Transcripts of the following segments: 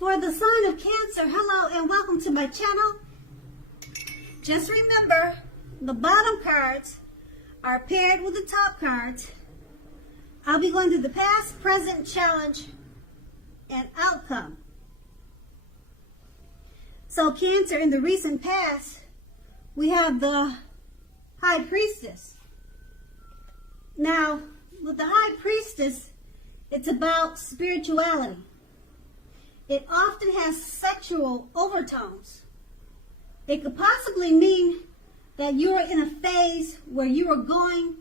For the sign of Cancer, hello and welcome to my channel. Just remember, the bottom cards are paired with the top cards. I'll be going through the past, present, challenge, and outcome. So Cancer, in the recent past, we have the High Priestess. Now, with the High Priestess, it's about spirituality. It often has sexual overtones. It could possibly mean that you are in a phase where you are going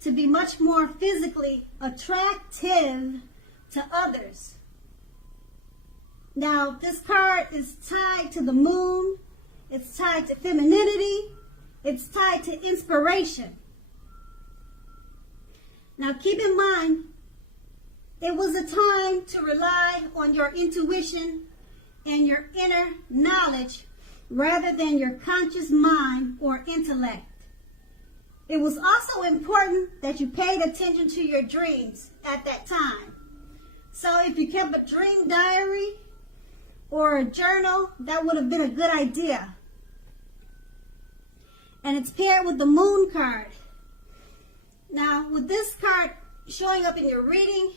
to be much more physically attractive to others. Now, this card is tied to the moon. It's tied to femininity. It's tied to inspiration. Now, keep in mind, it was a time to rely on your intuition and your inner knowledge rather than your conscious mind or intellect. It was also important that you paid attention to your dreams at that time. So if you kept a dream diary or a journal, that would have been a good idea. And it's paired with the moon card. Now, with this card showing up in your reading,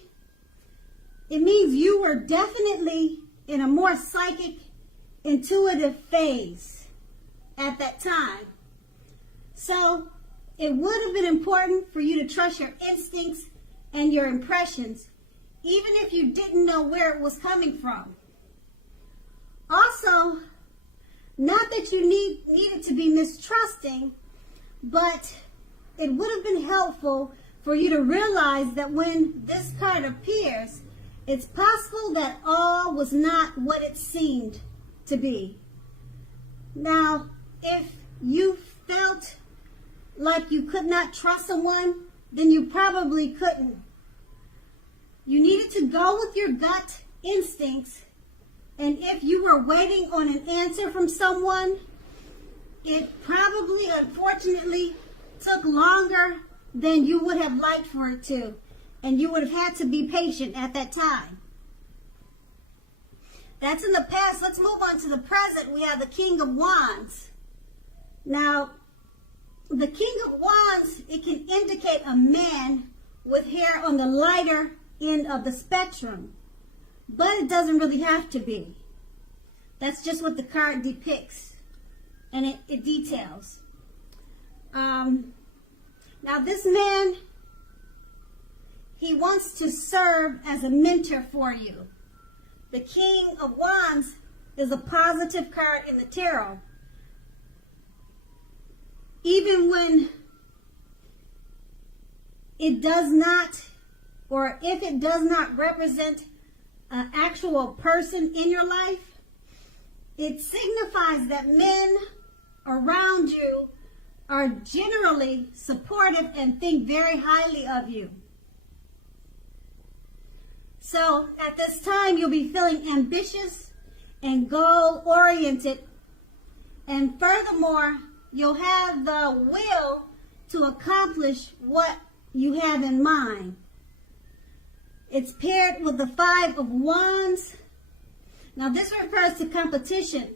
it means you were definitely in a more psychic, intuitive phase at that time. So it would have been important for you to trust your instincts and your impressions, even if you didn't know where it was coming from. Also, not that you needed to be mistrusting, but it would have been helpful for you to realize that when this card appears, it's possible that all was not what it seemed to be. Now, if you felt like you could not trust someone, then you probably couldn't. You needed to go with your gut instincts, and if you were waiting on an answer from someone, it probably, unfortunately, took longer than you would have liked for it to. And you would have had to be patient at that time. That's in the past. Let's move on to the present. We have the King of Wands. Now, the King of Wands, it can indicate a man with hair on the lighter end of the spectrum. But it doesn't really have to be. That's just what the card depicts. And it details. Now, this man, he wants to serve as a mentor for you. The King of Wands is a positive card in the tarot. Even when it does not, or if it does not represent an actual person in your life, it signifies that men around you are generally supportive and think very highly of you. So at this time, you'll be feeling ambitious and goal-oriented. And furthermore, you'll have the will to accomplish what you have in mind. It's paired with the Five of Wands. Now, this refers to competition.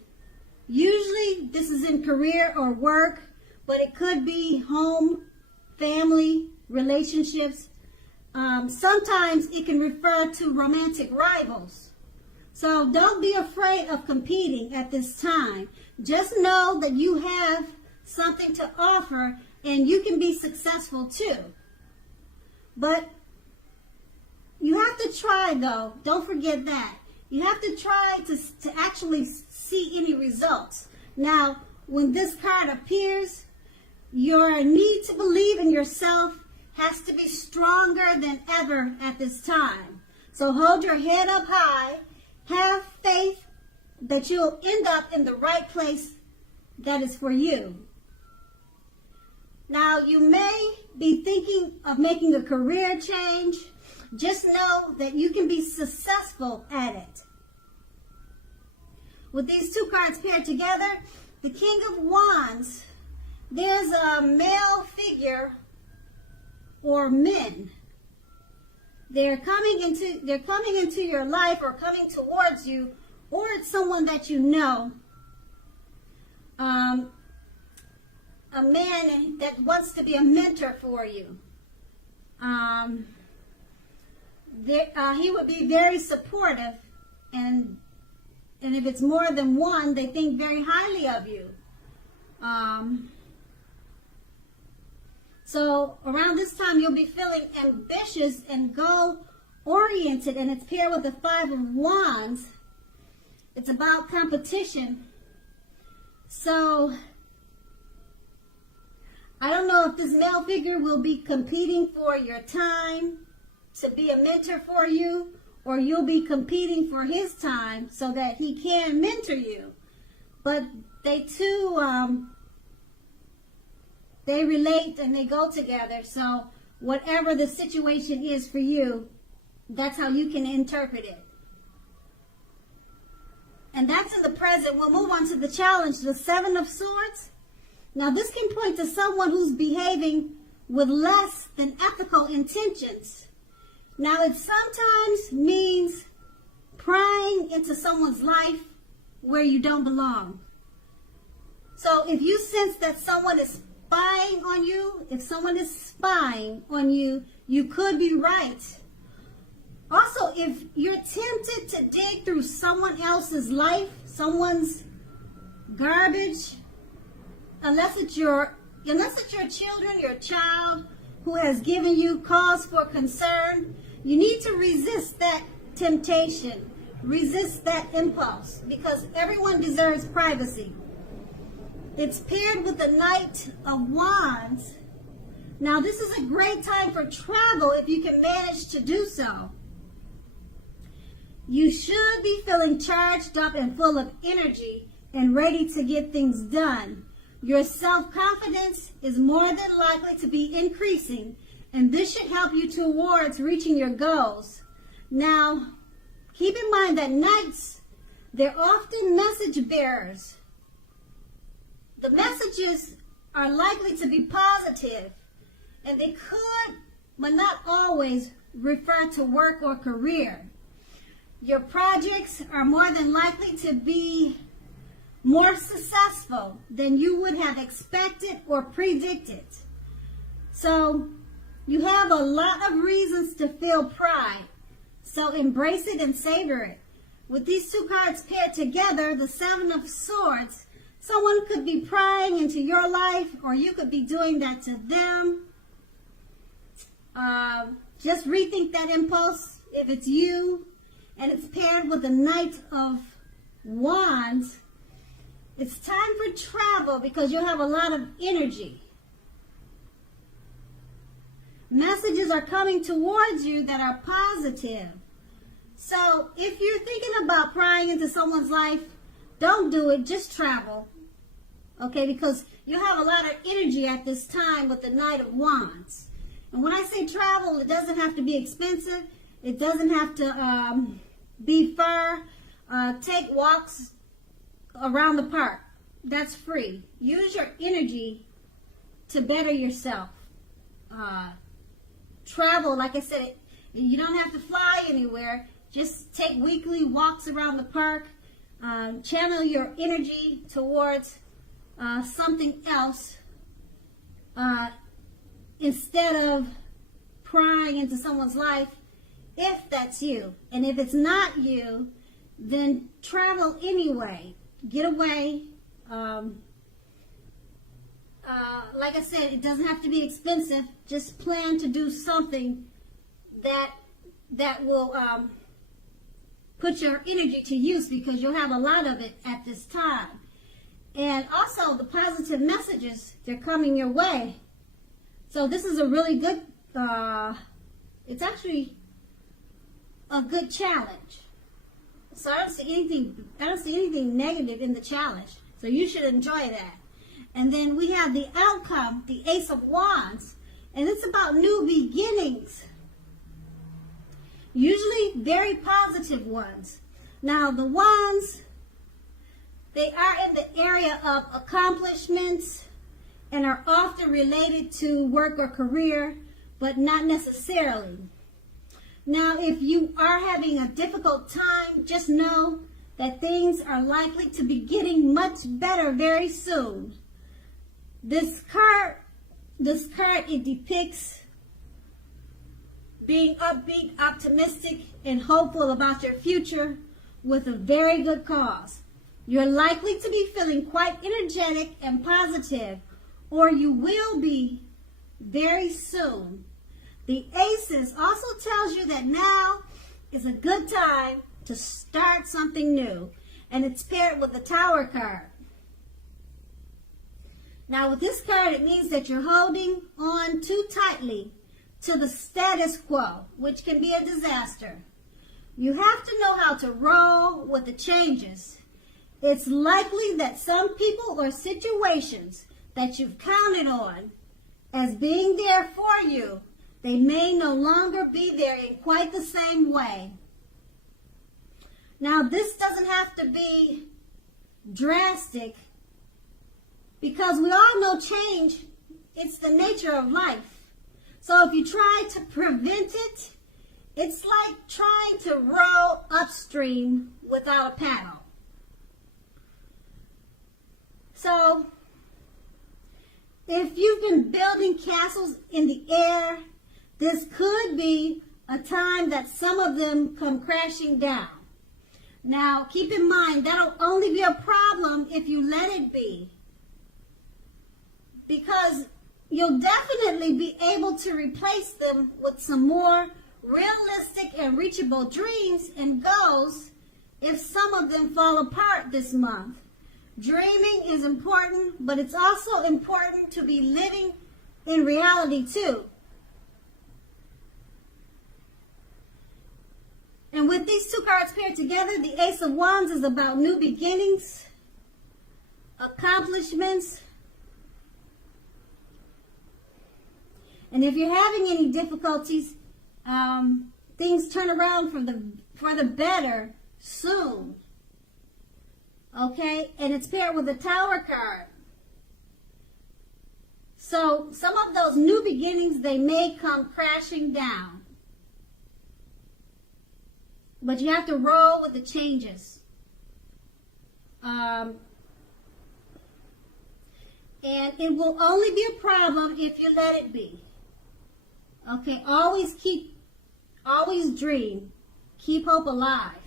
Usually, this is in career or work, but it could be home, family, relationships. Sometimes it can refer to romantic rivals. So don't be afraid of competing at this time. Just know that you have something to offer and you can be successful too. But you have to try, though. Don't forget that. You have to try to actually see any results. Now, when this card appears, your need to believe in yourself has to be stronger than ever at this time. So hold your head up high. Have faith that you'll end up in the right place that is for you. Now, you may be thinking of making a career change. Just know that you can be successful at it. With these two cards paired together, the King of Wands, there's a male figure or men. They're coming into your life or coming towards you or it's someone that you know. A man that wants to be a mentor for you. He would be very supportive, and if it's more than one, they think very highly of you. So around this time, you'll be feeling ambitious and goal-oriented, and it's paired with the Five of Wands. It's about competition. So I don't know if this male figure will be competing for your time to be a mentor for you, or you'll be competing for his time so that he can mentor you. But they too, they relate and they go together. So whatever the situation is for you, that's how you can interpret it. And that's in the present. We'll move on to the challenge, the Seven of Swords. Now this can point to someone who's behaving with less than ethical intentions. Now it sometimes means prying into someone's life where you don't belong. So if you sense that someone is spying on you, if someone is spying on you, you could be right. Also, if you're tempted to dig through someone else's life, someone's garbage, unless it's your children, your child who has given you cause for concern, you need to resist that temptation, resist that impulse, because everyone deserves privacy. It's paired with the Knight of Wands. Now, this is a great time for travel if you can manage to do so. You should be feeling charged up and full of energy and ready to get things done. Your self-confidence is more than likely to be increasing, and this should help you towards reaching your goals. Now, keep in mind that knights, they're often message bearers. The messages are likely to be positive, and they could, but not always, refer to work or career. Your projects are more than likely to be more successful than you would have expected or predicted. So you have a lot of reasons to feel pride. So embrace it and savor it. With these two cards paired together, the Seven of Swords, someone could be prying into your life, or you could be doing that to them. Just rethink that impulse if it's you. And it's paired with the Knight of Wands. It's time for travel because you'll have a lot of energy. Messages are coming towards you that are positive. So if you're thinking about prying into someone's life, don't do it. Just travel. Okay, because you have a lot of energy at this time with the Knight of Wands. And when I say travel, it doesn't have to be expensive. It doesn't have to be far. Take walks around the park. That's free. Use your energy to better yourself. Travel, like I said, you don't have to fly anywhere. Just take weekly walks around the park. Channel your energy towards something else instead of prying into someone's life, if that's you. And if it's not you, then travel anyway. Get away. Like I said, it doesn't have to be expensive. Just plan to do something that will put your energy to use, because you'll have a lot of it at this time. And also the positive messages, they're coming your way. So this is a really good, it's actually a good challenge. So I don't see anything negative in the challenge. So you should enjoy that. And then we have the outcome, the Ace of Wands, and it's about new beginnings. Usually very positive ones. Now the wands, they are in the area of accomplishments and are often related to work or career, but not necessarily. Now, if you are having a difficult time, just know that things are likely to be getting much better very soon. This card, it depicts being upbeat, optimistic, and hopeful about your future with a very good cause. You're likely to be feeling quite energetic and positive, or you will be very soon. The Aces also tells you that now is a good time to start something new, and it's paired with the Tower card. Now with this card, it means that you're holding on too tightly to the status quo, which can be a disaster. You have to know how to roll with the changes. It's likely that some people or situations that you've counted on as being there for you, they may no longer be there in quite the same way. Now, this doesn't have to be drastic, because we all know change, it's the nature of life. So if you try to prevent it, it's like trying to row upstream without a paddle. So if you've been building castles in the air, this could be a time that some of them come crashing down. Now, keep in mind, that'll only be a problem if you let it be, because you'll definitely be able to replace them with some more realistic and reachable dreams and goals if some of them fall apart this month. Dreaming is important, but it's also important to be living in reality too. And with these two cards paired together, the Ace of Wands is about new beginnings, accomplishments. And if you're having any difficulties, things turn around for the better soon. Okay? And it's paired with the Tower card. So some of those new beginnings, they may come crashing down. But you have to roll with the changes. And it will only be a problem if you let it be. Okay, always dream. Keep hope alive.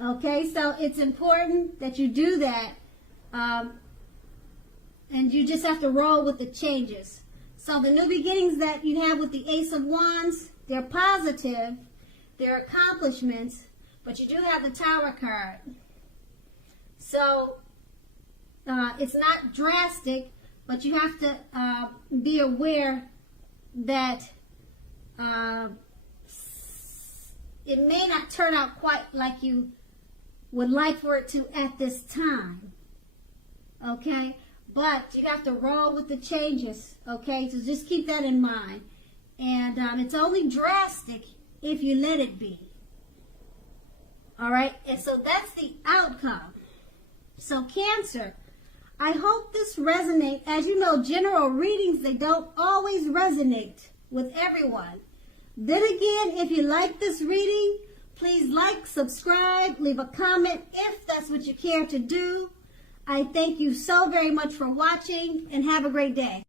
Okay, so it's important that you do that. And you just have to roll with the changes. So the new beginnings that you have with the Ace of Wands, they're positive, they're accomplishments, but you do have the Tower card. So it's not drastic, but you have to be aware that it may not turn out quite like you would like for it to at this time. Okay? But you have to roll with the changes. Okay? So just keep that in mind. And it's only drastic if you let it be. All right? And so that's the outcome. So Cancer, I hope this resonates. As you know, general readings, they don't always resonate with everyone. Then again, if you like this reading, please like, subscribe, leave a comment if that's what you care to do. I thank you so very much for watching, and have a great day.